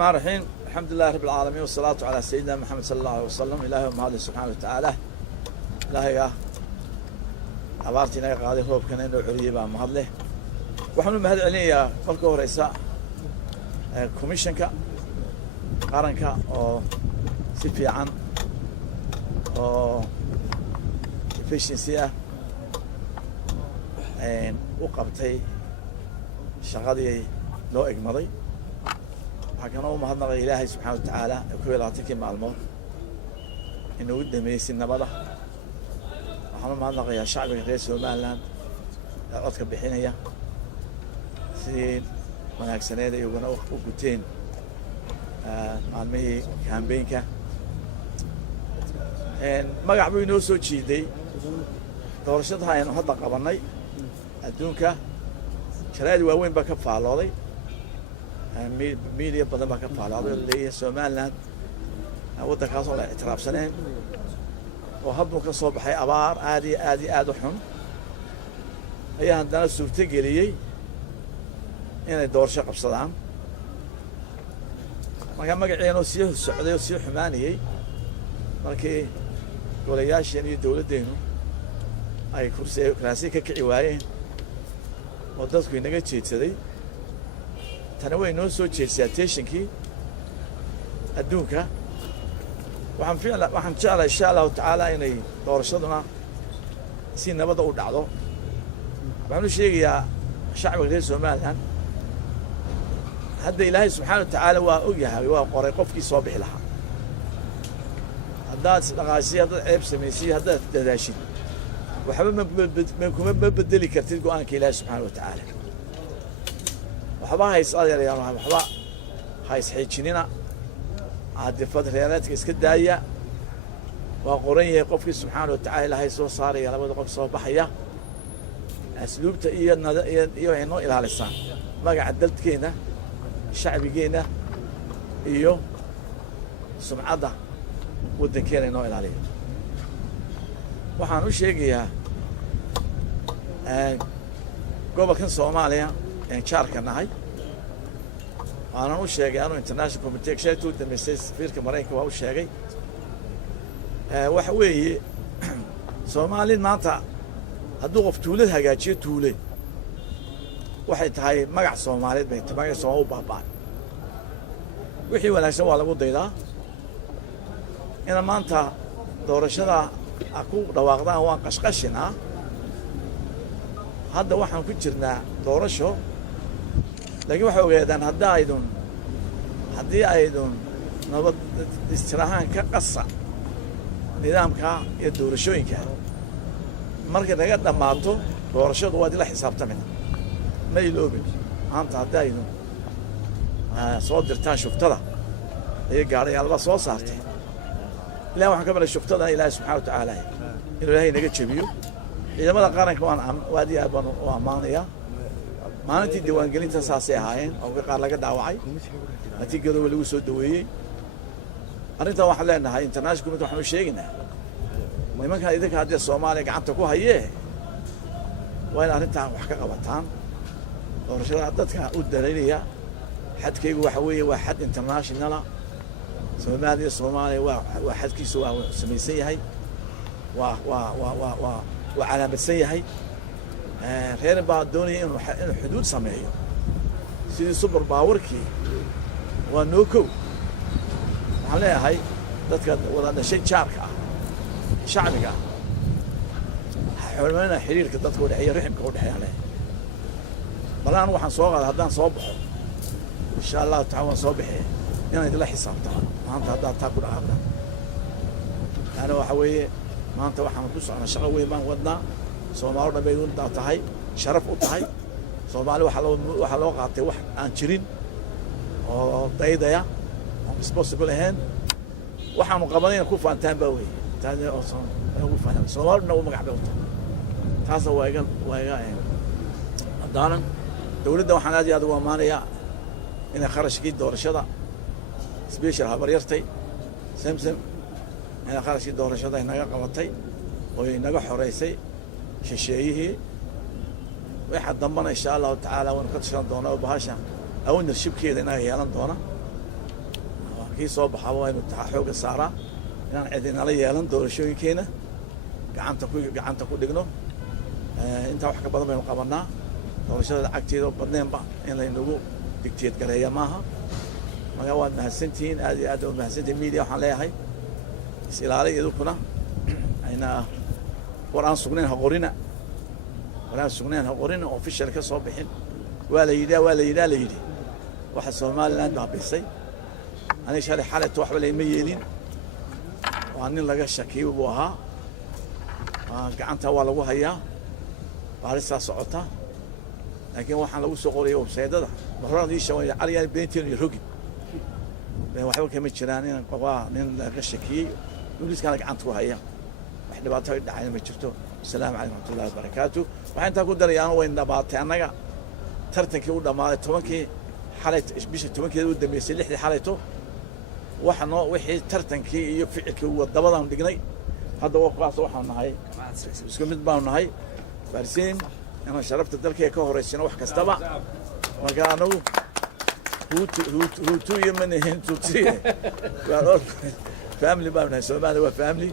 الرحمن الرحيم. الحمد لله رب العالمين والصلاة على سيدنا محمد صلى الله عليه وسلم. إلهي ومهد سبحانه وتعالى إلهي abaartii naga qaaday roobkana inuu xoriyay baa mahad leh. Waxaan u mahad celinayaa marka horeysa komishanka qaranka oo si fiican oo efficiency u qabtay shaqadii loo egmaday. waxaan kana u mahadnaqay ilaahay subxaana wa tacaala ku yeelaatay maalmood inuu dhameeyay nabada. waxaan u mahadnaqayaa shacbiga reer Somaliland ee codka bixinaya sidii wanaagsaneed iyaguna u guteen maalmihii campaignka. magac buu inoo soo jiiday doorashada aynu hadda qabanay adduunka. sharaa'id waaweyn baa ka faalooday, media badan baa ka faalooday oo leeyahay Somaliland waddankaas oo la ictiraafsaneen oo hadduu ka soo baxay abaar aad u xun ayaa haddana suurto geliyey inay doorasho qabsadaan. marka magaceena sii socday oo sii xumaanayay markii golayaasheen iyo dowladdeenu ay kuraasi ka kici waayeen oo dadku inaga jeedsaday. tani way noo soo jeedsay attentionkii adduunka. waxaan jeclahay insha allahu tacaala inay doorashaduna si nabada u dhacdo. waxaan u sheegayaa shacbiga reer Somaliland hadda ilaahay subxaana wa tacaala waa og yahay, waa qoray qofkii soo bixi lahaa. haddaad isdhaqaashiy, haddaad ceeb samaysay, haddaad dadaashid waxba kuma bedeli kartid go-aanka ilaahay subxaana wa tacaala. waxba hays adeerayaan, waxba hays xiijinina, caadifad reereedka iska daaya. waa qoran yahay qofkii subxaana wa tacaala ilaahay soo saaraya labada qof soo baxaya. asluubta iyo waxay noo ilaalisaan magaca dalkeena, shacbigeena iyo sumcadda waddankeena inoo ilaaliya. waxaan u sheegayaa gobolkan Soomaaliya een jaarka nahay, waxaanan u sheegay anuu international committee sheegay u dambeysay safiirka Mareykanka waa u sheegay. waxa weeye Soomaaliland maanta hadduu qof tuulad hagaajiyo tuule waxay tahay magac Soomaaliyeed bay tahay, magac Soomaali u baaba'ay. wixii wanaagsan waa lagu daydaa. ina maanta doorashada ku dhawaaqdaan waan qashqashinaa. hadda waxaan ku jirnaa doorasho, laakiin waxay ogaadaan haddii aydun nabad istirahaan ka qasa nidaamka iyo doorashooyinka markay naga dhammaato doorashadu waad ila xisaabtamina. ma iloobin maanta haddii aydun soo dirtaan shuftada iyo gaadhayaalba soo saartay. ilahi waxaan ka baray shuftada ilaahi subxana wa tacaala inuu ilaahay naga jebiyo. ciidamada qaranka waad iyo aad baan u ammaanayaa. maalintii diiwaangelinta saasay ahaayeen oo qaar laga dhaawacay, haddii gadooba lagu soo daweeyey. arrintan waxaan leenahay international committee waxaan u sheegaynaa nimankan idinka haddii Soomaaliya gacanta ku hayee waa in arrintan wax ka qabataan. doorashada dadka u dalaynaya xadkaygu waxa weeye waa xad internationala. Soomaaliya waa xadkiisu waa samaysan yahay, waa calaamadsan yahay. reer baa doonaya inuu xuduud sameeyo sidii super powerkii. waa noo kow. waxaan leeyahay dadka wada dhashay jaarka ah, shacbiga xormeynaya xiriirka dadka u dhexeeya, riximka u dhexeeya leh. balaan waxaan soo qaaday haddaan soo baxo insha allahu tacaala waan soo bixi inaad la xisaabtaan maanta haddaad taa ku dhaqaaqdaan. yani waxa weeye maanta waxaan ku socnaa shaqo weyn baan wadnaa. Soomaali dhan bay u tahay sharaf u tahay. Soomaali waxaa loo qaatay wax aan jirin oo daydaya oo responsible ahayn. waxaanu qabanayna ku faantaan baa weeye taani oo Soomaali dhan u magac bay u tahay. taasoo waa iga haddana dowladda waxaan aad iyo aad ugu ammaanayaa inay kharashkii doorashada special habaryartay samsam inay kharashkii doorashada inaga qabatay oo inaga xoreysay shisheeyihii. waxa dambana insha allahu tacaala waan ka tashan doonaa oo bahasha ownershipkeeda inaga yeelan doona. kii soo baxaba waynu xooga saaraa inaan cidinala yeelan doorashooyinkeena gacanta ku dhigno intaa wax ka badan baynu qabanaa doorashada lacagteeda badneenba in laynagu digteed gareeya maaha marka waad mahadsantihiin aad iyo aad waad mahadsantihiin media waxaan leeyahay is ilaali idinkuna ayna war aan sugnayn ha qorina official ka soo bixin waa la yidhi waxa Soomaaliland baabiisay aniga shalay xalayto waxba layma yeelin waa nin laga shakiyo buu ahaa gacanta waa lagu hayaa baarisaa socota laakiin waxaan lagu soo qoriyay website-ada marradii shawaya caliyaan beentiin iyo rogi waxba kama jiraan in qofaa nin laga shakiyay booliiskana gacanta ku haya wax dhibaato ay dhacay ma jirto السلام عليكم ورحمة الله وبركاته waxaan intaa ku darayaan way nabaatay annaga tartankii u dhamaaday 10kii xalay bisha 10keeda u dambeysay 6dii xalayto waxaan wixii tartankii iyo ficilkii wadabadan dhignay hadda waxaan nahay isku mid baan nahay barsiin ana sharafta dalkay ka horeysana wax kastaba marka anagu huutu iyo manaheen tutsi family baan nahay Soomaaliya waa family